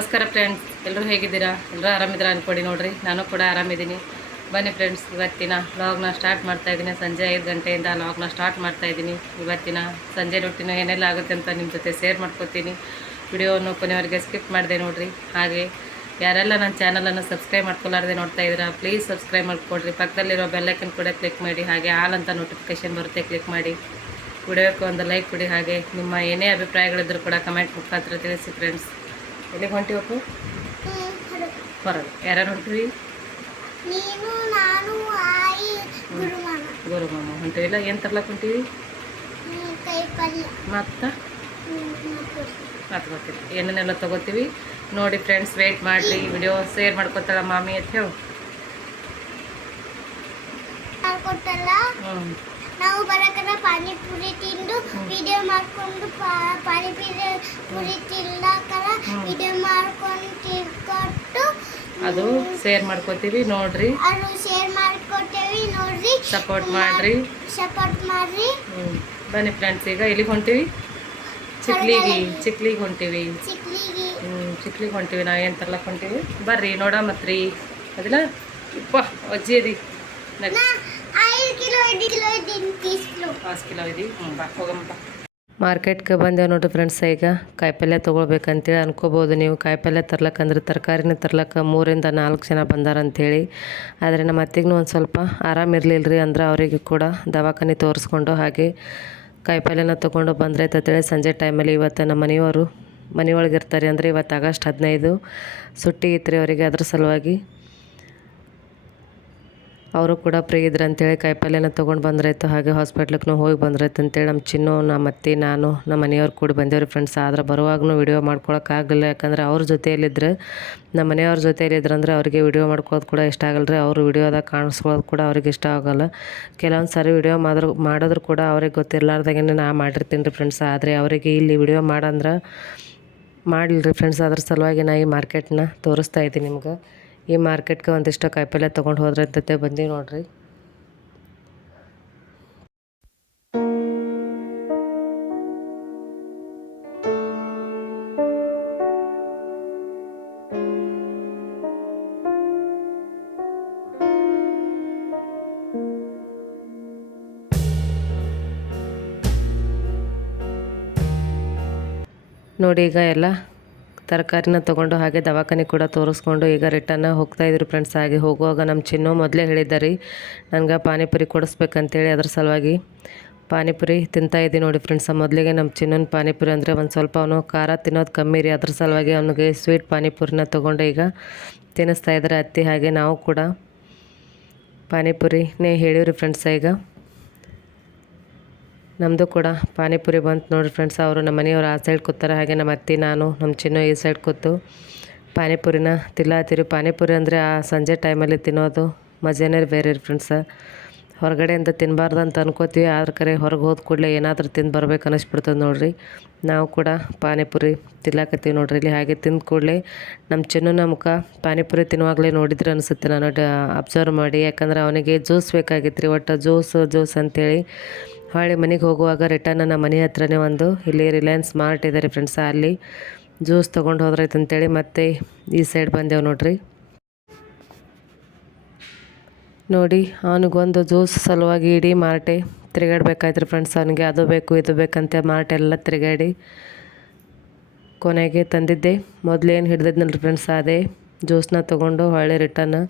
ನಮಸ್ಕಾರ ಫ್ರೆಂಡ್ಸ್ ಎಲ್ಲರೂ ಹೇಗಿದ್ದೀರಾ? ಎಲ್ಲರೂ ಆರಾಮಿದ್ದೀರಾ ಅಂದ್ಕೊಡಿ ನೋಡ್ರಿ. ನಾನು ಕೂಡ ಆರಾಮಿದ್ದೀನಿ. ಬನ್ನಿ ಫ್ರೆಂಡ್ಸ್ ಇವತ್ತಿನ ಲಾಗ್ನ ಸ್ಟಾರ್ಟ್ ಮಾಡ್ತಾ ಇದ್ದೀನಿ. ಸಂಜೆ ಐದು ಗಂಟೆಯಿಂದ ಲಾಗ್ನ ಸ್ಟಾರ್ಟ್ ಮಾಡ್ತಾ ಇದ್ದೀನಿ. ಇವತ್ತಿನ ಸಂಜೆ ರೊಟ್ಟಿನ ಏನೆಲ್ಲ ಆಗುತ್ತೆ ಅಂತ ನಿಮ್ಮ ಜೊತೆ ಶೇರ್ ಮಾಡ್ಕೊತೀನಿ. ವಿಡಿಯೋವನ್ನು ಕೊನೆಯವರೆಗೆ ಸ್ಕಿಪ್ ಮಾಡಿದೆ ನೋಡಿರಿ. ಹಾಗೆ ಯಾರೆಲ್ಲ ನನ್ನ ಚಾನಲನ್ನು ಸಬ್ಸ್ಕ್ರೈಬ್ ಮಾಡ್ಕೊಳ್ಳಾರ್ದೆ ನೋಡ್ತಾ ಇದ್ದೀರಾ ಪ್ಲೀಸ್ ಸಬ್ಸ್ಕ್ರೈಬ್ ಮಾಡ್ಕೊಡ್ರಿ. ಪಕ್ಕದಲ್ಲಿರೋ ಬೆಲ್ಲೈಕನ್ ಕೂಡ ಕ್ಲಿಕ್ ಮಾಡಿ, ಹಾಗೆ ಆಲ್ ಅಂತ ನೋಟಿಫಿಕೇಶನ್ ಬರುತ್ತೆ ಕ್ಲಿಕ್ ಮಾಡಿ. ವಿಡಿಯೋಕ್ಕೆ ಒಂದು ಲೈಕ್ ಕೊಡಿ. ಹಾಗೆ ನಿಮ್ಮ ಏನೇ ಅಭಿಪ್ರಾಯಗಳಿದ್ದರೂ ಕೂಡ ಕಮೆಂಟ್ ಮುಖಾಂತರ ತಿಳಿಸಿ ಫ್ರೆಂಡ್ಸ್ ಎಲ್ಲಿಗೆ ಹೊಂಟಿವಪ್ಪು ಹೊರಗೆ. ಯಾರು ಹೊಂಟಿರಿ? ಗುರುಮಾಮ. ಗುರು ಮಾಮ ಹೊಂಟಿವಿಲ್ಲ ಏನು ತರ್ಲಕ್ಕೆ ಹೊಂಟಿವಿ ಮತ್ತು? ಮತ್ತು. ಗೊತ್ತಿಲ್ಲ. ಏನೇನೆಲ್ಲ ತೊಗೋತೀವಿ? ನೋಡಿ ಫ್ರೆಂಡ್ಸ್ ವೇಟ್ ಮಾಡಿರಿ. ವಿಡಿಯೋ ಶೇರ್ ಮಾಡ್ಕೊತಾಳ ಮಾಮಿ ಅಂತ ಹೇಳು. ಹ್ಞೂ ನಾವು ಬರಕರ ಪಾನಿಪುರಿ ತಿಂದು ವಿಡಿಯೋ ಮಾಡ್ಕೊಂಡು ಪಾನಿಪುರಿ ಪುರಿ ತಿನ್ನಕರ. ವಿಡಿಯೋ ಮಾಡ್ಕೊಂಡು ತಿಳ್ಕೊಟ್ಟು ಅದು ಶೇರ್ ಮಾಡ್ಕೋತೀವಿ ನೋಡ್ರಿ. ಅದು ಶೇರ್ ಮಾಡ್ಕೊತೀವಿ ನೋಡ್ರಿ. ಸಪೋರ್ಟ್ ಮಾಡ್ರಿ. ಸಪೋರ್ಟ್ ಮಾಡ್ರಿ. ಬನ್ನಿ ಫ್ರೆಂಡ್ಸ್ ಈಗ ಎಲ್ಲಿಗೆ ಹೊಂಟಿವಿ? ಚಿಕ್ಲಿಗೆ ಚಿಕ್ಲಿಗೆ ಹೊಂಟಿವಿ. ಚಿಕ್ಲಿಗೆ. ಹ್ಞೂ ಚಿಕ್ಲಿಗೆ ಹೊಂಟಿವಿ. ನಾವು ಏನು ತರ್ಲಕ್ಕೆ ಹೊಂಟಿವಿ? ಬರ್ರಿ ನೋಡ ಮತ್ರಿ ಅದಿಲ್ಲ? ಉಪ್ಪ ಅಜ್ಜಿ ಅದಿ ಮಾರ್ಕೆಟ್ಗೆ ಬಂದೇವೆ ನೋಡ್ರಿ ಫ್ರೆಂಡ್ಸ್ ಈಗ ಕಾಯಿಪಲ್ಯ ತೊಗೊಳ್ಬೇಕಂತೇಳಿ ಅನ್ಕೋಬೋದು ನೀವು. ಕಾಯಿಪಲ್ಯ ತರ್ಲಕ್ಕಂದ್ರೆ ತರಕಾರಿನ ತರ್ಲಕ್ಕ ಮೂರಿಂದ ನಾಲ್ಕು ಜನ ಬಂದಾರಂತೇಳಿ. ಆದರೆ ನಮ್ಮ ಅತ್ತಿಗೂ ಒಂದು ಸ್ವಲ್ಪ ಆರಾಮಿರಲಿಲ್ಲ ರೀ ಅಂದ್ರೆ ಅವರಿಗೆ ಕೂಡ ದವಾಖಾನೆ ತೋರಿಸ್ಕೊಂಡು ಹಾಗೆ ಕಾಯಿಪಲ್ಯನ ತೊಗೊಂಡು ಬಂದರೆ ಅಂತೇಳಿ ಸಂಜೆ ಟೈಮಲ್ಲಿ ಇವತ್ತು ನಮ್ಮ ಮನೆಯವರು ಮನೆಯೊಳಗೆ ಇರ್ತಾರೆ ಅಂದರೆ ಇವತ್ತು ಆಗಸ್ಟ್ ಹದಿನೈದು. ಸುಟ್ಟಿ ಇತ್ತು ರೀ ಅವರಿಗೆ ಅದ್ರ ಸಲುವಾಗಿ. ಅವರು ಕೂಡ ಫ್ರೀ ಇದ್ರು ಅಂತೇಳಿ ಕಾಯಿಪಲ್ಯನ ತೊಗೊಂಡು ಬಂದ್ರಾಯ್ತು. ಹಾಗೆ ಹಾಸ್ಪಿಟ್ಲಿಗೆ ಹೋಗಿ ಬಂದ್ರಾಯ್ತು ಅಂತೇಳಿ ನಮ್ಮ ಚಿನ್ನು, ನಮ್ಮ ಅತ್ತೆ, ನಾನು, ನಮ್ಮ ಮನೆಯವ್ರು ಕೂಡ ಬಂದೇವ್ರಿ ಫ್ರೆಂಡ್ಸ್ ಆದ್ರೆ ಬರುವಾಗೂ ವಿಡಿಯೋ ಮಾಡ್ಕೊಳಕ್ಕಾಗಲಿಲ್ಲ. ಯಾಕಂದ್ರೆ ಅವ್ರ ಜೊತೆಯಲ್ಲಿದ್ದರೆ ನಮ್ಮ ಮನೆಯವ್ರ ಜೊತೆಯಲ್ಲಿದ್ರು ಅಂದ್ರೆ ಅವರಿಗೆ ವಿಡಿಯೋ ಮಾಡ್ಕೊಳೋದು ಕೂಡ ಇಷ್ಟ ಆಗಲ್ಲ ರೀ ಅವರು ವಿಡಿಯೋದಾಗ ಕಾಣಿಸ್ಕೊಳ್ಳೋದು ಕೂಡ ಅವ್ರಿಗೆ ಇಷ್ಟ ಆಗೋಲ್ಲ. ಕೆಲವೊಂದು ಸಾರಿ ವಿಡಿಯೋ ಮಾಡಿದ್ರು ಮಾಡಿದ್ರು ಕೂಡ ಅವ್ರಿಗೆ ಗೊತ್ತಿರಲಾರ್ದಾಗೇನೆ ನಾ ಮಾಡಿರ್ತೀನಿ ರೀ ಫ್ರೆಂಡ್ಸ್ ಆದರೆ ಅವರಿಗೆ ಇಲ್ಲಿ ವಿಡಿಯೋ ಮಾಡಂದ್ರೆ, ಮಾಡಿಲ್ರಿ ಫ್ರೆಂಡ್ಸ್ ಅದ್ರ ಸಲುವಾಗಿ ನಾ ಈ ಮಾರ್ಕೆಟ್ನ ತೋರಿಸ್ತಾ ಇದ್ದೀನಿ ನಿಮ್ಗೆ. ಈ ಮಾರ್ಕೆಟ್ಗೆ ಒಂದಿಷ್ಟು ಕಾಯಿಪಲ್ಯ ತೊಗೊಂಡು ಹೋದ್ರೆ ಅಂತತೆ ಬಂದೀವಿ ನೋಡ್ರಿ. ನೋಡಿ ಈಗ ಎಲ್ಲ ತರಕಾರಿನ ತೊಗೊಂಡು ಹಾಗೆ ದವಾಖಾನೆ ಕೂಡ ತೋರಿಸ್ಕೊಂಡು ಈಗ ರಿಟರ್ನ್ ಹೋಗ್ತಾ ಇದ್ರು ಫ್ರೆಂಡ್ಸ್ ಹಾಗೆ. ಹೋಗುವಾಗ ನಮ್ಮ ಚಿನ್ನು ಮೊದಲೇ ಹೇಳಿದ್ದಾರೆ ನನಗೆ ಪಾನಿಪುರಿ ಕೊಡಿಸ್ಬೇಕಂತೇಳಿ ಅದ್ರ ಸಲುವಾಗಿ ಪಾನಿಪುರಿ ತಿಂತಾ ಇದ್ದೀನಿ ನೋಡಿ ಫ್ರೆಂಡ್ಸ್ ಮೊದಲಿಗೆ ನಮ್ಮ ಚಿನ್ನನ ಪಾನಿಪುರಿ ಅಂದರೆ ಒಂದು ಸ್ವಲ್ಪ ಅವನು ಖಾರ ತಿನ್ನೋದು ಕಮ್ಮಿ ರೀ. ಅದ್ರ ಸಲುವಾಗಿ ಅವನಿಗೆ ಸ್ವೀಟ್ ಪಾನಿಪುರಿನ ತೊಗೊಂಡು ಈಗ ತಿನ್ನಿಸ್ತಾ ಇದ್ದಾರೆ ಅತ್ತಿ ಹಾಗೆ ನಾವು ಕೂಡ ಪಾನಿಪುರಿನೇ ಹೇಳಿವ್ರಿ ಫ್ರೆಂಡ್ಸ್ ಈಗ. ನಮ್ಮದು ಕೂಡ ಪಾನಿಪುರಿ ಬಂತು ನೋಡಿರಿ ಫ್ರೆಂಡ್ಸ್ ಅವರು ನಮ್ಮ ಮನೆಯವರು ಆ ಸೈಡ್ ಕೂತಾರೆ, ಹಾಗೆ ನಮ್ಮ ಅತ್ತೆ, ನಾನು, ನಮ್ಮ ಚಿನ್ನೋ ಈ ಸೈಡ್ ಕೂತು ಪಾನಿಪುರಿನ ತಿಲ್ಲಾತಿರಿ ಪಾನಿಪುರಿ ಅಂದರೆ ಆ ಸಂಜೆ ಟೈಮಲ್ಲಿ ತಿನ್ನೋದು ಮಜಾನೇ ಬೇರೆ ರೀ ಫ್ರೆಂಡ್ಸ ಹೊರಗಡೆಯಿಂದ ತಿನ್ನಬಾರ್ದು ಅಂತ ಅನ್ಕೋತೀವಿ, ಆದ್ರೆ ಕರೆ ಹೊರಗೆ ಹೋದ ಕೂಡಲೇ ಏನಾದರೂ ತಿಂದು ಬರ್ಬೇಕು ಅನ್ನಿಸ್ಬಿಡ್ತದೆ ನೋಡಿರಿ. ನಾವು ಕೂಡ ಪಾನಿಪುರಿ ತಿಲ್ಲಾಕತ್ತೀವಿ ನೋಡಿರಿ. ಇಲ್ಲಿ ಹಾಗೆ ತಿಂದ ಕೂಡಲೇ ನಮ್ಮ ಚಿನ್ನನ ಮುಖ ಪಾನಿಪುರಿ ತಿನ್ನುವಾಗಲೇ ನೋಡಿದ್ರೆ ಅನಿಸುತ್ತೆ, ನಾನು ಅಬ್ಸರ್ವ್ ಮಾಡಿ. ಯಾಕಂದ್ರೆ ಅವನಿಗೆ ಜ್ಯೂಸ್ ಬೇಕಾಗಿತ್ತು ರೀ ಒಟ್ಟು ಜ್ಯೂಸು ಜ್ಯೂಸ್ ಅಂತೇಳಿ. ಹೊಳ್ಳಿ ಮನೆಗೆ ಹೋಗುವಾಗ ರಿಟರ್ನ್ ನಮ್ಮ ಮನೆ ಹತ್ರನೇ ಒಂದು, ಇಲ್ಲಿ ರಿಲಯನ್ಸ್ ಮಾರ್ಟ್ ಇದೆ ರೀ ಫ್ರೆಂಡ್ಸ್ ಅಲ್ಲಿ ಜ್ಯೂಸ್ ತೊಗೊಂಡು ಹೋದ್ರೈತೆ ಅಂತೇಳಿ ಮತ್ತೆ ಈ ಸೈಡ್ ಬಂದೆವು ನೋಡ್ರಿ. ನೋಡಿ, ಅವನಿಗೊಂದು ಜ್ಯೂಸ್ ಸಲುವಾಗಿ ಇಡೀ ಮಾರ್ಟೆ ತಿರುಗಾಡ್ಬೇಕಾಯ್ತು ರೀ ಫ್ರೆಂಡ್ಸ್ ಅವನಿಗೆ ಅದು ಬೇಕು, ಇದು ಬೇಕಂತ ಮಾರ್ಟ್ ಎಲ್ಲ ತಿರುಗಾಡಿ ಕೊನೆಗೆ ತಂದಿದ್ದೆ. ಮೊದಲೇನು ಹಿಡ್ದಿದ್ನಲ್ರಿ ಫ್ರೆಂಡ್ಸ್ ಅದೇ ಜ್ಯೂಸ್ನ ತೊಗೊಂಡು ಹೊಳ್ಳಿ ರಿಟರ್ನ್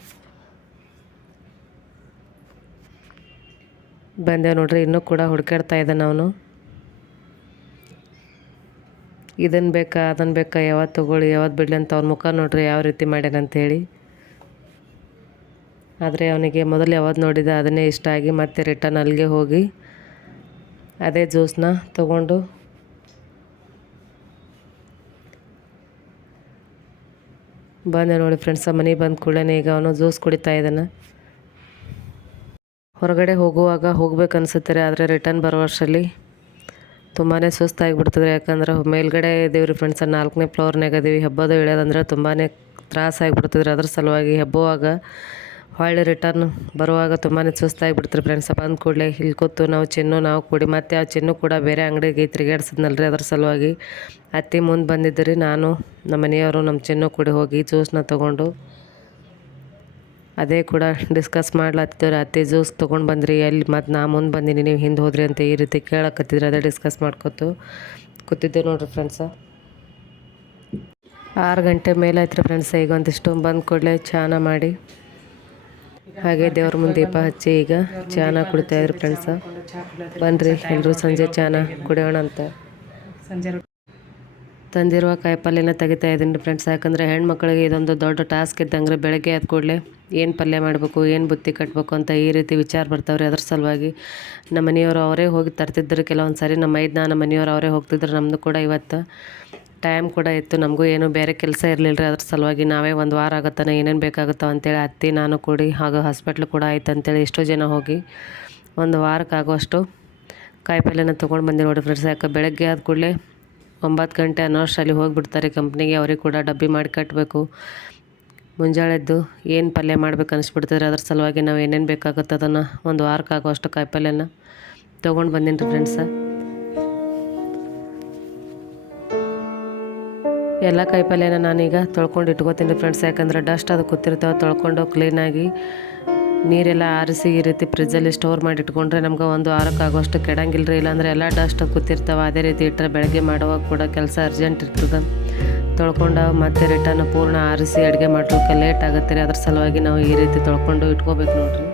ಬಂದೇವು ನೋಡ್ರಿ, ಇನ್ನೂ ಕೂಡ ಹುಡ್ಕಾಡ್ತಾ ಇದ್ದಾನೆ ಅವನು. ಇದನ್ನು ಬೇಕಾ ಅದನ್ನು ಬೇಕಾ ಯಾವತ್ತು ತೊಗೊಳ್ಳಿ ಯಾವತ್ತು ಬಿಡಲಿ ಅಂತ ಅವ್ನ ಮುಖ ನೋಡ್ರಿ, ಯಾವ ರೀತಿ ಹೇಳಿ. ಆದರೆ ಅವನಿಗೆ ಮೊದಲು ಯಾವತ್ತು ನೋಡಿದ ಅದನ್ನೇ ಇಷ್ಟ ಆಗಿ ಮತ್ತೆ ರಿಟರ್ನ್ ಅಲ್ಲಿಗೆ ಹೋಗಿ ಅದೇ ಜ್ಯೂಸ್ನ ತಗೊಂಡು ಬಂದೆ ನೋಡಿ ಫ್ರೆಂಡ್ಸ್ ಮನೆಗೆ ಬಂದ ಕೂಡಲೇ ಈಗ ಅವನು ಜ್ಯೂಸ್ ಕುಡಿತಾ ಇದ್ದಾನೆ. ಹೊರಗಡೆ ಹೋಗುವಾಗ ಹೋಗ್ಬೇಕು ಅನ್ಸುತ್ತೆ ರೀ ಆದರೆ ರಿಟರ್ನ್ ಬರೋ ವರ್ಷಲ್ಲಿ ತುಂಬಾ ಸುಸ್ತಾಗಿಬಿಡ್ತದೆ ಯಾಕಂದ್ರೆ ಮೇಲ್ಗಡೆ ಇದೀವಿ ರೀ ಫ್ರೆಂಡ್ಸ್ ನಾಲ್ಕನೇ ಫ್ಲೋರ್ನಾಗ ಅದೀವಿ. ಹಬ್ಬದ ಇಳಿಯೋದಂದ್ರೆ ತುಂಬಾ ತ್ರಾಸ ಬಿಡ್ತದೆ ರೀ ಅದ್ರ ಸಲುವಾಗಿ. ಹಬ್ಬುವಾಗ ಹೊಳ್ಳಿ ರಿಟರ್ನ್ ಬರುವಾಗ ತುಂಬಾ ಸುಸ್ತಾಗಿಬಿಡ್ತಾರೆ ಫ್ರೆಂಡ್ಸ್ ಬಂದ ಕೂಡಲೇ ಇಲ್ಲಿ ಕೂತು ನಾವು ಚಿನ್ನು, ನಾವು ಕೂಡಿ, ಮತ್ತು ಆ ಚಿನ್ನು ಕೂಡ ಬೇರೆ ಅಂಗಡಿಗೆ ತಿರುಗಾಡ್ಸಿದ್ನಲ್ರಿ ಅದ್ರ ಸಲುವಾಗಿ. ಅತ್ತಿ ಮುಂದೆ ಬಂದಿದ್ರಿ ನಾನು, ನಮ್ಮ ಮನೆಯವರು, ನಮ್ಮ ಚಿನ್ನು ಕೂಡಿ ಹೋಗಿ ಜ್ಯೂಸ್ನ ತೊಗೊಂಡು ಅದೇ ಕೂಡ ಡಿಸ್ಕಸ್ ಮಾಡ್ಲತ್ತಿದ್ರು ಅತ್ತೆ ಜ್ಯೂಸ್ ತೊಗೊಂಡು ಬಂದ್ರಿ, ಎಲ್ಲಿ ಮತ್ತು ನಾ ಮುಂದೆ ಬಂದೀನಿ, ನೀವು ಹಿಂದೆ ಹೋದ್ರಿ ಅಂತ ಈ ರೀತಿ ಕೇಳಕತ್ತಿದ್ರು, ಅದೇ ಡಿಸ್ಕಸ್ ಮಾಡ್ಕೊತು. ಕೂತಿದ್ದೆ ನೋಡ್ರಿ ಫ್ರೆಂಡ್ಸ ಆರು ಗಂಟೆ ಮೇಲೆ ಆಯ್ತು ಫ್ರೆಂಡ್ಸ್ ಈಗ ಒಂದಿಷ್ಟು ಬಂದು ಕೂಡಲೇ ಚಾನ ಮಾಡಿ. ಹಾಗೆ ದೇವ್ರ ಮುಂದೆ ದೀಪ ಹಚ್ಚಿ ಈಗ ಚಾನ ಕುಡಿತಾ ಇದ್ರು ಫ್ರೆಂಡ್ಸ ಬನ್ನಿರಿ ಎಲ್ಲರೂ ಸಂಜೆ ಚಾನ ಕುಡಿಯೋಣ ಅಂತ ಸಂಜೆ ತಂದಿರುವ ಕಾಯಿಪಲ್ಯನ ತೆಗಿತಾ ಇದ್ದೀನಿ ಫ್ರೆಂಡ್ಸ್ ಯಾಕಂದರೆ ಹೆಣ್ಮಕ್ಳಿಗೆ ಇದೊಂದು ದೊಡ್ಡ ಟಾಸ್ಕ್ ಇದ್ದಂಗೆ ಬೆಳಗ್ಗೆ ಆದ ಕೂಡಲೇ ಏನು ಪಲ್ಯ ಮಾಡಬೇಕು, ಏನು ಬುತ್ತಿ ಕಟ್ಟಬೇಕು ಅಂತ ಈ ರೀತಿ ವಿಚಾರ ಬರ್ತಾವ್ರಿ ಅದ್ರ ಸಲುವಾಗಿ. ನಮ್ಮ ಮನೆಯವರು ಅವರೇ ಹೋಗಿ ತರ್ತಿದ್ರು. ಕೆಲವೊಂದು ಸಾರಿ ನಮ್ಮ ಐದು ನಮ್ಮ ಮನೆಯವರು ಅವರೇ ಹೋಗ್ತಿದ್ರು. ನಮ್ಮದು ಕೂಡ ಇವತ್ತು ಟೈಮ್ ಕೂಡ ಇತ್ತು. ನಮಗೂ ಏನೂ ಬೇರೆ ಕೆಲಸ ಇರಲಿಲ್ಲ ರೀ ಅದ್ರ ಸಲುವಾಗಿ ನಾವೇ ಒಂದು ವಾರ ಆಗತ್ತಾನೆ, ಏನೇನು ಬೇಕಾಗುತ್ತೋ ಅಂತೇಳಿ ಅತ್ತಿ, ನಾನು ಕೂಡಿ ಹಾಗೂ ಹಾಸ್ಪಿಟ್ಲ್ ಕೂಡ ಆಯ್ತು ಅಂತೇಳಿ ಎಷ್ಟೋ ಜನ ಹೋಗಿ ಒಂದು ವಾರಕ್ಕಾಗುವಷ್ಟು ಕಾಯಿಪಲ್ಯನ ತೊಗೊಂಡು ಬಂದೆ ನೋಡಿ ಫ್ರೆಂಡ್ಸ್ ಯಾಕೆ, ಬೆಳಗ್ಗೆ ಆದ ಕೂಡಲೇ ಒಂಬತ್ತು ಗಂಟೆ ಅನ್ನೋ ಅಷ್ಟರಲ್ಲಿ ಹೋಗಿಬಿಡ್ತಾರೆ ಕಂಪ್ನಿಗೆ, ಅವ್ರಿಗೆ ಕೂಡ ಡಬ್ಬಿ ಮಾಡಿ ಕಟ್ಟಬೇಕು ಮುಂಜಾಳೆದ್ದು ಏನು ಪಲ್ಯ ಮಾಡ್ಬೇಕು ಅನಿಸ್ಬಿಡ್ತಾರೆ ಅದ್ರ ಸಲುವಾಗಿ ನಾವು ಏನೇನು ಬೇಕಾಗುತ್ತೆ ಅದನ್ನು ಒಂದು ವಾರಕ್ಕೆ ಕಾಯಿ ಕಾಯಿಪಲ್ಯನ ತೊಗೊಂಡು ಬಂದೀನಿ ರೀ ಫ್ರೆಂಡ್ಸ ಎಲ್ಲ ಕಾಯಿಪಲ್ಯನ ನಾನೀಗ ತೊಳ್ಕೊಂಡು ಇಟ್ಕೋತೀನಿ ಫ್ರೆಂಡ್ಸ್ ಯಾಕಂದ್ರೆ ಡಸ್ಟ್ ಅದು ಕೂತಿರ್ತಾವೆ, ತೊಳ್ಕೊಂಡು ಕ್ಲೀನಾಗಿ ನೀರೆಲ್ಲ ಆರಿಸಿ ಈ ರೀತಿ ಫ್ರಿಜ್ಜಲ್ಲಿ ಸ್ಟೋರ್ ಮಾಡಿ ಇಟ್ಕೊಂಡ್ರೆ ನಮ್ಗೆ ಒಂದು ವಾರಕ್ಕೆ ಆಗೋಷ್ಟು ಕೆಡಂಗಿಲ್ಲ ರೀ ಇಲ್ಲಾಂದ್ರೆ ಎಲ್ಲ ಡಸ್ಟ್ ಕೂತಿರ್ತಾವೆ. ಅದೇ ರೀತಿ ಇಟ್ಟರೆ ಬೆಳಗ್ಗೆ ಮಾಡುವಾಗ ಕೂಡ ಕೆಲಸ ಅರ್ಜೆಂಟ್ ಇರ್ತದೆ. ತೊಳ್ಕೊಂಡು ಮತ್ತೆ ರಿಟರ್ನ್ ಪೂರ್ಣ ಆರಿಸಿ ಅಡುಗೆ ಮಾಡೋಕ್ಕೆ ಲೇಟ್ ಆಗುತ್ತೆ ರೀ. ಅದ್ರ ಸಲುವಾಗಿ ನಾವು ಈ ರೀತಿ ತೊಳ್ಕೊಂಡು ಇಟ್ಕೋಬೇಕು ನೋಡ್ರಿ.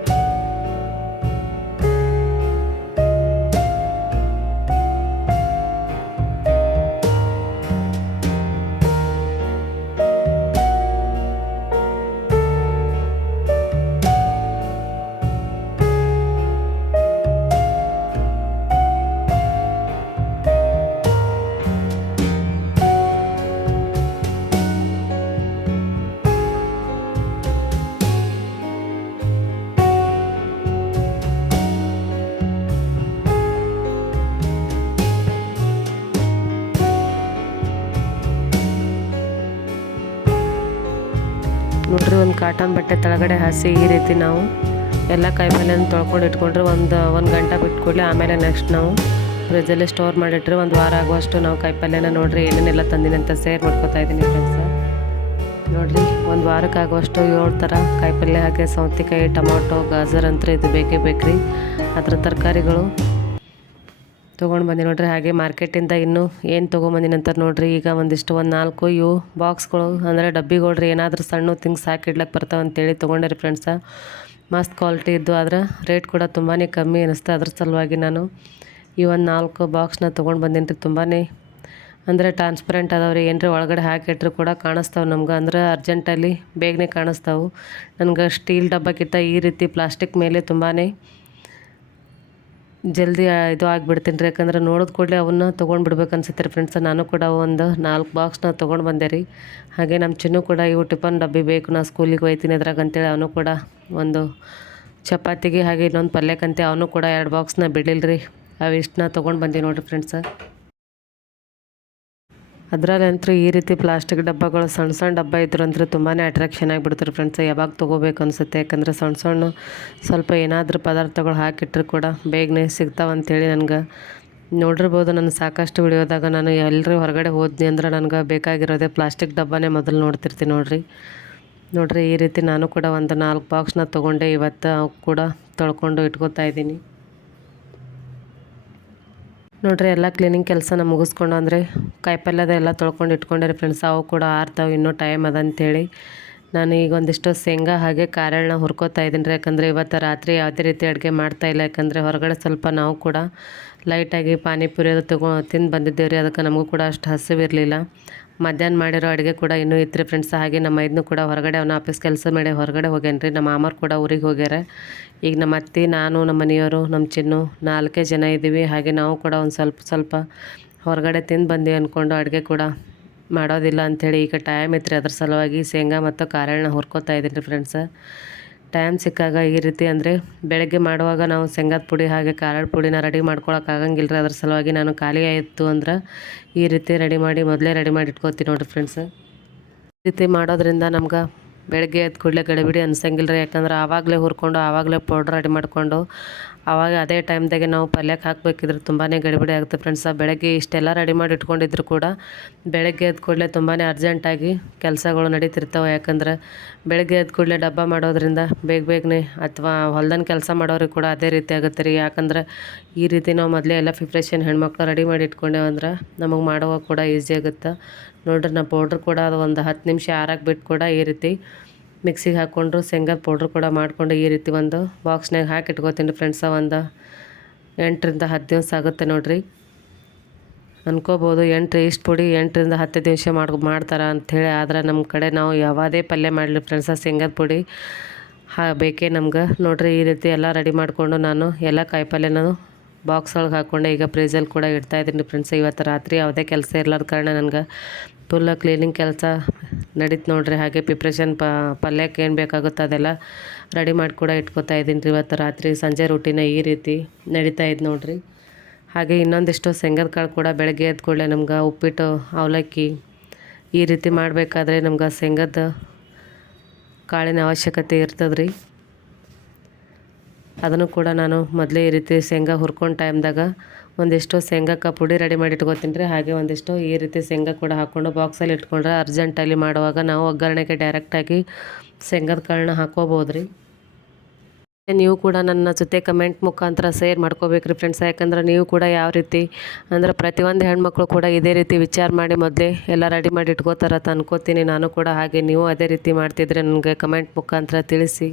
ಒಂದು ಕಾಟನ್ ಬಟ್ಟೆ ತೆಳಗಡೆ ಹಾಸಿ ಈ ರೀತಿ ನಾವು ಎಲ್ಲ ಕಾಯಿಪಲ್ಯನ ತೊಳ್ಕೊಂಡು ಇಟ್ಕೊಂಡ್ರೆ ಒಂದು ಒಂದು ಗಂಟೆ ಬಿಟ್ಕೊಡ್ಲಿ ಆಮೇಲೆ ನೆಕ್ಸ್ಟ್ ನಾವು ಫ್ರಿಜ್ಜಲ್ಲಿ ಸ್ಟೋರ್ ಮಾಡಿಟ್ರೆ ಒಂದು ವಾರ ಆಗುವಷ್ಟು ನಾವು ಕಾಯಿಪಲ್ಯನ ನೋಡ್ರಿ, ಏನೇನೆಲ್ಲ ತಂದಿನಿ ಅಂತ ಸೇರ್ ಮಾಡ್ಕೊತಾ ಇದ್ದೀನಿ ಫ್ರೆಂಡ್ಸ ನೋಡಿರಿ, ಒಂದು ವಾರಕ್ಕೆ ಆಗುವಷ್ಟು ಏಳು ಥರ ಕಾಯಿಪಲ್ಯ ಹಾಗೆ ಸೌತೆಕಾಯಿ, ಟೊಮೊಟೊ, ಗಾಜರ್ ಅಂತ ಇದು ಬೇಕೇ ಬೇಕ್ರಿ. ಅದರ ತರಕಾರಿಗಳು ತೊಗೊಂಡು ಬಂದಿ ನೋಡ್ರಿ. ಹಾಗೆ ಮಾರ್ಕೆಟಿಂದ ಇನ್ನೂ ಏನು ತೊಗೊಂಬಂದಿನಿ ಅಂತ ನೋಡ್ರಿ. ಈಗ ಒಂದಿಷ್ಟು ಒಂದು ನಾಲ್ಕು ಇವು ಬಾಕ್ಸ್ಗಳು ಅಂದರೆ ಡಬ್ಬಿಗಳ್ರಿ. ಏನಾದರೂ ಸಣ್ಣ ತಿಂಗ್ಸ್ ಹಾಕಿಡ್ಲಕ್ಕೆ ಬರ್ತಾವೆ ಅಂತೇಳಿ ತೊಗೊಂಡಿರಿ ಫ್ರೆಂಡ್ಸ ಮಸ್ತ್ ಕ್ವಾಲಿಟಿ ಇದ್ದು. ಆದರೆ ರೇಟ್ ಕೂಡ ತುಂಬಾ ಕಮ್ಮಿ ಅನ್ನಿಸ್ತು ಅದ್ರ ಸಲುವಾಗಿ ನಾನು ಈ ಒಂದು ನಾಲ್ಕು ಬಾಕ್ಸ್ನ ತೊಗೊಂಡು ಬಂದೀನಿ ರೀ ತುಂಬಾ ಅಂದರೆ ಟ್ರಾನ್ಸ್ಪರೆಂಟ್ ಅದಾವ್ರಿ. ಏನರ ಒಳಗಡೆ ಹಾಕಿಟ್ರು ಕೂಡ ಕಾಣಿಸ್ತಾವೆ ನಮ್ಗೆ. ಅಂದ್ರೆ ಅರ್ಜೆಂಟಲ್ಲಿ ಬೇಗನೆ ಕಾಣಿಸ್ತಾವೆ. ನನಗೆ ಸ್ಟೀಲ್ ಡಬ್ಬಕ್ಕಿಂತ ಈ ರೀತಿ ಪ್ಲಾಸ್ಟಿಕ್ ಮೇಲೆ ತುಂಬಾ ಜಲ್ದಿ ಇದು ಆಗಿಬಿಡ್ತೀನಿ ರೀ. ಯಾಕಂದ್ರೆ ನೋಡಿದ ಕೂಡಲೇ ಅವನ್ನ ತೊಗೊಂಡು ಬಿಡ್ಬೇಕು ಅನ್ಸುತ್ತೆ ರೀ ಫ್ರೆಂಡ್ಸ್ ನಾನು ಕೂಡ ಒಂದು ನಾಲ್ಕು ಬಾಕ್ಸ್ನ ತೊಗೊಂಡು ಬಂದೆ ರೀ. ಹಾಗೆ ನಮ್ಮ ಚಿನ್ನು ಕೂಡ ಇವು ಟಿಫನ್ ಡಬ್ಬಿ ಬೇಕು. ನಾ ಸ್ಕೂಲಿಗೆ ಹೋಯ್ತೀನಿ ಅದ್ರಾಗ ಅಂತೇಳಿ ಅವನು ಕೂಡ ಒಂದು ಚಪಾತಿಗೆ ಹಾಗೆ ಇನ್ನೊಂದು ಪಲ್ಯಕ್ಕಂತೆ ಅವನು ಕೂಡ ಎರಡು ಬಾಕ್ಸ್ನ ಬಿಡಲಿಲ್ಲ ರೀ ಅವಿಷ್ಟನ್ನ ತೊಗೊಂಡು ಬಂದೀವಿ ನೋಡಿರಿ ಫ್ರೆಂಡ್ಸ ಅದರಲ್ಲಂತೂ ಈ ರೀತಿ ಪ್ಲಾಸ್ಟಿಕ್ ಡಬ್ಬಗಳು ಸಣ್ಣ ಸಣ್ಣ ಡಬ್ಬ ಇದ್ರಂತೂ ತುಂಬಾ ಅಟ್ರಾಕ್ಷನ್ ಆಗಿಬಿಡ್ತಾರೆ ಫ್ರೆಂಡ್ಸ್ ಯಾವಾಗ ತೊಗೋಬೇಕು ಅನಿಸುತ್ತೆ? ಯಾಕಂದರೆ ಸಣ್ಣ ಸಣ್ಣ ಸ್ವಲ್ಪ ಏನಾದರೂ ಪದಾರ್ಥಗಳು ಹಾಕಿಟ್ರು ಕೂಡ ಬೇಗನೆ ಸಿಗ್ತಾವೆ ಅಂಥೇಳಿ ನನಗೆ. ನೋಡಿರ್ಬೋದು ನಾನು ಸಾಕಷ್ಟು ವಿಡಿಯೋದಾಗ ನಾನು ಎಲ್ಲರೂ ಹೊರಗಡೆ ಹೋದ್ನಿ ಅಂದ್ರೆ ನನಗೆ ಬೇಕಾಗಿರೋದೇ ಪ್ಲಾಸ್ಟಿಕ್ ಡಬ್ಬನೇ ಮೊದಲು ನೋಡ್ತಿರ್ತೀನಿ ನೋಡಿರಿ. ನೋಡಿರಿ ಈ ರೀತಿ ನಾನು ಕೂಡ ಒಂದು ನಾಲ್ಕು ಬಾಕ್ಸ್ನ ತೊಗೊಂಡೆ ಇವತ್ತು ಕೂಡ ತೊಳ್ಕೊಂಡು ಇಟ್ಕೋತಾ ಇದ್ದೀನಿ. ನೋಡ್ರಿ, ಎಲ್ಲ ಕ್ಲೀನಿಂಗ್ ಕೆಲಸನ ಮುಗಿಸ್ಕೊಂಡು ಅಂದರೆ ಕಾಯಿಪಲ್ಯದ ಎಲ್ಲ ತೊಳ್ಕೊಂಡು ಇಟ್ಕೊಂಡೆ ಫ್ರೆಂಡ್ಸ್ ಅವು ಕೂಡ ಆರ್ತಾವೆ, ಇನ್ನೂ ಟೈಮ್ ಅದ ಅಂತೇಳಿ. ನಾನು ಈಗ ಒಂದಿಷ್ಟು ಶೇಂಗಾ ಹಾಗೆ ಕಾರೆಳ್ನ ಹುರ್ಕೋತಾ ಇದ್ದೀನಿ ರೀ. ಯಾಕಂದರೆ ಇವತ್ತು ರಾತ್ರಿ ಯಾವುದೇ ರೀತಿ ಅಡುಗೆ ಮಾಡ್ತಾ ಇಲ್ಲ. ಯಾಕಂದರೆ ಹೊರಗಡೆ ಸ್ವಲ್ಪ ನಾವು ಕೂಡ ಲೈಟಾಗಿ ಪಾನಿಪುರಿ ಅದು ತಗೊ ತಿಂದು ಬಂದಿದ್ದೇವೆ ರೀ ಅದಕ್ಕೆ ನಮಗೂ ಕೂಡ ಅಷ್ಟು ಹಸಿವಿರಲಿಲ್ಲ. ಮಧ್ಯಾಹ್ನ ಮಾಡಿರೋ ಅಡುಗೆ ಕೂಡ ಇನ್ನೂ ಇತ್ತು ರೀ ಫ್ರೆಂಡ್ಸ್ ಹಾಗೆ ನಮ್ಮ ಇದನ್ನು ಕೂಡ ಹೊರಗಡೆ, ಅವನ ಆಫೀಸ್ ಕೆಲಸ ಮಾಡಿ ಹೊರಗಡೆ ಹೋಗ್ಯಾನ ನಮ್ಮ ಮಾಮರು ಕೂಡ ಊರಿಗೆ ಹೋಗ್ಯಾರ. ಈಗ ನಮ್ಮ ಅತ್ತೆ, ನಾನು, ನಮ್ಮ ಮನೆಯವರು, ನಮ್ಮ ಚಿನ್ನು ನಾಲ್ಕೇ ಜನ ಇದ್ದೀವಿ. ಹಾಗೆ ನಾವು ಕೂಡ ಒಂದು ಸ್ವಲ್ಪ ಸ್ವಲ್ಪ ಹೊರಗಡೆ ತಿಂದು ಬಂದೀವಿ ಅಂದ್ಕೊಂಡು ಅಡುಗೆ ಕೂಡ ಮಾಡೋದಿಲ್ಲ ಅಂಥೇಳಿ ಈಗ ಟೈಮ್ ಇತ್ತು ರೀ ಅದ್ರ ಸಲುವಾಗಿ ಶೇಂಗಾ ಮತ್ತು ಕಾರೆಳ್ನ ಹುರ್ಕೋತಾ ಇದ್ದೀನಿ ರೀ ಫ್ರೆಂಡ್ಸ ಟೈಮ್ ಸಿಕ್ಕಾಗ ಈ ರೀತಿ ಅಂದರೆ ಬೆಳಗ್ಗೆ ಮಾಡುವಾಗ ನಾವು ಶೇಂಗಾದ ಪುಡಿ ಹಾಗೆ ಖಾರದ ಪುಡಿನ ರೆಡಿ ಮಾಡ್ಕೊಳಕ್ಕೆ ರೀ ಅದ್ರ ಸಲುವಾಗಿ ನಾನು ಖಾಲಿ ಆಯಿತು ಅಂದ್ರೆ ಈ ರೀತಿ ರೆಡಿ ಮಾಡಿ ಮೊದಲೇ ರೆಡಿ ಮಾಡಿ ಇಟ್ಕೋತೀನಿ ನೋಡಿರಿ ಫ್ರೆಂಡ್ಸ್ ಈ ರೀತಿ ಮಾಡೋದ್ರಿಂದ ನಮ್ಗೆ ಬೆಳಗ್ಗೆ ಎದ್ದು ಕೂಡಲೇ ಗಡಿಬಿಡಿ ಅನ್ಸಂಗಿಲ್ಲ ರೀ ಯಾಕಂದ್ರೆ ಆವಾಗಲೇ ಹುರ್ಕೊಂಡು, ಆವಾಗಲೇ ಪೌಡ್ರ್ ರೆಡಿ ಮಾಡಿಕೊಂಡು ಆವಾಗ ಅದೇ ಟೈಮ್ದಾಗೆ ನಾವು ಪಲ್ಯಕ್ಕೆ ಹಾಕಬೇಕಿದ್ರೆ ತುಂಬಾ ಗಡಿಬಿಡಿ ಆಗುತ್ತೆ ಫ್ರೆಂಡ್ಸ್ ಬೆಳಗ್ಗೆ ಇಷ್ಟೆಲ್ಲ ರೆಡಿ ಮಾಡಿ ಇಟ್ಕೊಂಡಿದ್ರು ಕೂಡ ಬೆಳಗ್ಗೆ ಎದ್ದು ಕೂಡಲೇ ತುಂಬಾ ಅರ್ಜೆಂಟಾಗಿ ಕೆಲಸಗಳು ನಡೀತಿರ್ತಾವೆ. ಯಾಕಂದ್ರೆ ಬೆಳಗ್ಗೆ ಎದ್ದು ಕೂಡಲೇ ಡಬ್ಬ ಮಾಡೋದ್ರಿಂದ ಬೇಗ ಬೇಗನೆ ಅಥವಾ ಹೊಲ್ದನ ಕೆಲಸ ಮಾಡೋರಿಗೆ ಕೂಡ ಅದೇ ರೀತಿ ಆಗುತ್ತೆ ರೀ. ಯಾಕಂದ್ರೆ ಈ ರೀತಿ ನಾವು ಮೊದಲೇ ಎಲ್ಲ ಪ್ರಿಪ್ರೇಷನ್ ಹೆಣ್ಮಕ್ಳು ರೆಡಿ ಮಾಡಿ ಇಟ್ಕೊಂಡೇವು ಅಂದ್ರೆ ನಮಗೆ ಮಾಡುವಾಗ ಕೂಡ ಈಸಿ ಆಗುತ್ತೆ. ನೋಡ್ರಿ, ನಾ ಪೌಡ್ರ್ ಕೂಡ ಅದು ಒಂದು ಹತ್ತು ನಿಮಿಷ ಆರಕ್ಕೆ ಬಿಟ್ಟು ಕೂಡ ಈ ರೀತಿ ಮಿಕ್ಸಿಗೆ ಹಾಕ್ಕೊಂಡು ಶೇಂಗಾದ ಪೌಡ್ರ್ ಕೂಡ ಮಾಡಿಕೊಂಡು ಈ ರೀತಿ ಒಂದು ಬಾಕ್ಸ್ನಾಗ ಹಾಕಿ ಇಟ್ಕೋತೀನಿ ಫ್ರೆಂಡ್ಸ ಒಂದು ಎಂಟರಿಂದ ಹತ್ತು ದಿವಸ ಆಗುತ್ತೆ ನೋಡಿರಿ. ಅನ್ಕೋಬೋದು ಎಂಟು ಇಷ್ಟು ಪುಡಿ ಎಂಟರಿಂದ ಹತ್ತು ದಿವಸ ಮಾಡಿ, ಮಾಡ್ತಾರೆ ಅಂಥೇಳಿ ಆದ್ರೆ ನಮ್ಮ ಕಡೆ ನಾವು ಯಾವುದೇ ಪಲ್ಯ ಮಾಡಲಿ ಫ್ರೆಂಡ್ಸ ಶೇಂಗಾದ ಪುಡಿ ಹಾ, ಬೇಕೇ ನಮ್ಗೆ. ನೋಡಿರಿ ಈ ರೀತಿ ಎಲ್ಲ ರೆಡಿ ಮಾಡಿಕೊಂಡು ನಾನು ಎಲ್ಲ ಕಾಯಿಪಲ್ಯನೂ ಬಾಕ್ಸ್ ಒಳಗೆ ಹಾಕ್ಕೊಂಡೆ ಈಗ ಪ್ರೇಜಲ್ಲಿ ಕೂಡ ಇಡ್ತಾ ಇದ್ದೀನಿ ಫ್ರೆಂಡ್ಸ್ ಇವತ್ತು ರಾತ್ರಿ ಯಾವುದೇ ಕೆಲಸ ಇರ್ಲಾರ್ದ ಕಾರಣ ನನಗೆ ಫುಲ್ಲ ಕ್ಲೀನಿಂಗ್ ಕೆಲಸ ನಡೀತು ನೋಡ್ರಿ. ಹಾಗೆ ಪ್ರಿಪ್ರೇಷನ್ ಪ, ಪಲ್ಯಕ್ಕೆ ಏನು ಬೇಕಾಗುತ್ತೆ ಅದೆಲ್ಲ ರೆಡಿ ಮಾಡಿ ಕೂಡ ಇಟ್ಕೊತಾ ಇದ್ದೀನಿ ರೀ ಇವತ್ತು ರಾತ್ರಿ. ಸಂಜೆ ರೂಟಿನ ಈ ರೀತಿ ನಡೀತಾ ಇದ್ದು ನೋಡ್ರಿ. ಹಾಗೆ ಇನ್ನೊಂದಿಷ್ಟು ಶೇಂಗದ ಕಾಳು ಕೂಡ ಬೆಳಗ್ಗೆ ಎದ್ದ ಕೂಡಲೇ ನಮ್ಗೆ ಉಪ್ಪಿಟ್ಟು, ಅವಲಕ್ಕಿ ಈ ರೀತಿ ಮಾಡಬೇಕಾದ್ರೆ ನಮ್ಗೆ ಶೇಂಗದ ಕಾಳಿನ ಅವಶ್ಯಕತೆ ಇರ್ತದೆ ಅದನ್ನು ಕೂಡ ನಾನು ಮೊದಲೇ ಈ ರೀತಿ ಶೇಂಗಾ ಹುರ್ಕೊಂಡು ಟೈಮ್ದಾಗ ಒಂದಿಷ್ಟು ಶೇಂಗಕ್ಕೆ ಪುಡಿ ರೆಡಿ ಮಾಡಿ ಇಟ್ಕೋತೀನಿ ರೀ. ಹಾಗೆ ಒಂದಿಷ್ಟು ಈ ರೀತಿ ಶೇಂಗಾ ಕೂಡ ಹಾಕ್ಕೊಂಡು ಬಾಕ್ಸಲ್ಲಿ ಇಟ್ಕೊಂಡ್ರೆ ಅರ್ಜೆಂಟಲ್ಲಿ ಮಾಡುವಾಗ ನಾವು ಒಗ್ಗರಣೆಗೆ ಡೈರೆಕ್ಟಾಗಿ ಶೇಂಗದ ಕಾಳನ್ನ ಹಾಕ್ಕೋಬೋದು ರೀ. ನೀವು ಕೂಡ ನನ್ನ ಜೊತೆ ಕಮೆಂಟ್ ಮುಖಾಂತರ ಶೇರ್ ಮಾಡ್ಕೋಬೇಕ್ರಿ ಫ್ರೆಂಡ್ಸ್ ಯಾಕಂದ್ರೆ ನೀವು ಕೂಡ ಯಾವ ರೀತಿ ಅಂದ್ರೆ ಪ್ರತಿಯೊಂದು ಹೆಣ್ಮಕ್ಳು ಕೂಡ ಇದೇ ರೀತಿ ವಿಚಾರ ಮಾಡಿ ಮೊದಲೇ ಎಲ್ಲ ರೆಡಿ ಮಾಡಿ ಇಟ್ಕೋತಾರ ಅಂತ ಅನ್ಕೋತೀನಿ. ನಾನು ಕೂಡ ಹಾಗೆ ನೀವು ಅದೇ ರೀತಿ ಮಾಡ್ತಿದ್ರೆ ನನಗೆ ಕಮೆಂಟ್ ಮುಖಾಂತರ ತಿಳಿಸಿ.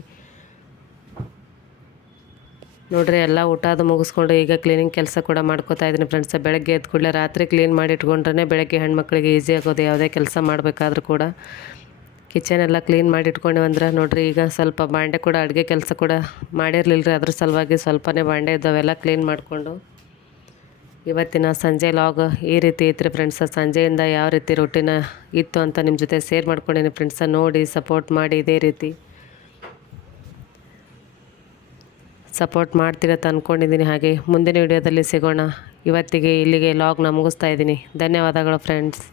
ನೋಡ್ರಿ, ಎಲ್ಲ ಊಟ ಅದು ಮುಗಿಸ್ಕೊಂಡು ಈಗ ಕ್ಲೀನಿಂಗ್ ಕೆಲಸ ಕೂಡ ಮಾಡ್ಕೋತಾ ಇದ್ದೀನಿ ಫ್ರೆಂಡ್ಸ್ ಬೆಳಗ್ಗೆ ಎದ್ದು ಕೂಡಲೇ ರಾತ್ರಿ ಕ್ಲೀನ್ ಮಾಡಿ ಇಟ್ಕೊಂಡ್ರೆ ಬೆಳಗ್ಗೆ ಹೆಣ್ಮಕ್ಳಿಗೆ ಈಸಿ ಆಗೋದು, ಯಾವುದೇ ಕೆಲಸ ಮಾಡಬೇಕಾದ್ರೂ ಕೂಡ. ಕಿಚನ್ ಎಲ್ಲ ಕ್ಲೀನ್ ಮಾಡಿ ಇಟ್ಕೊಂಡು ಅಂದ್ರೆ ನೋಡ್ರಿ, ಈಗ ಸ್ವಲ್ಪ ಬಾಂಡೆ ಕೂಡ, ಅಡುಗೆ ಕೆಲಸ ಕೂಡ ಮಾಡಿರಲಿಲ್ಲ ರೀ ಅದ್ರ ಸಲುವಾಗಿ ಸ್ವಲ್ಪನೇ ಬಾಂಡೆ ಇದ್ದಾವೆಲ್ಲ ಕ್ಲೀನ್ ಮಾಡಿಕೊಂಡು. ಇವತ್ತಿನ ಸಂಜೆ ಲಾಗ್ ಈ ರೀತಿ ಇತ್ತು ರೀ ಫ್ರೆಂಡ್ಸ ಸಂಜೆಯಿಂದ ಯಾವ ರೀತಿ ರೊಟ್ಟಿನ ಇತ್ತು ಅಂತ ನಿಮ್ಮ ಜೊತೆ ಶೇರ್ ಮಾಡ್ಕೊಂಡಿನಿ ಫ್ರೆಂಡ್ಸ ನೋಡಿ ಸಪೋರ್ಟ್ ಮಾಡಿ, ಇದೇ ರೀತಿ. ಸಪೋರ್ಟ್ ಮಾಡ್ತೀರತ್ತ ಅಂದ್ಕೊಂಡಿದ್ದೀನಿ ಹಾಗೆ ಮುಂದಿನ ವಿಡಿಯೋದಲ್ಲಿ ಸಿಗೋಣ. ಇವತ್ತಿಗೆ ಇಲ್ಲಿಗೆ ಲಾಗ್ನ ಮುಗಿಸ್ತಾ ಇದ್ದೀನಿ. ಧನ್ಯವಾದಗಳು ಫ್ರೆಂಡ್ಸ್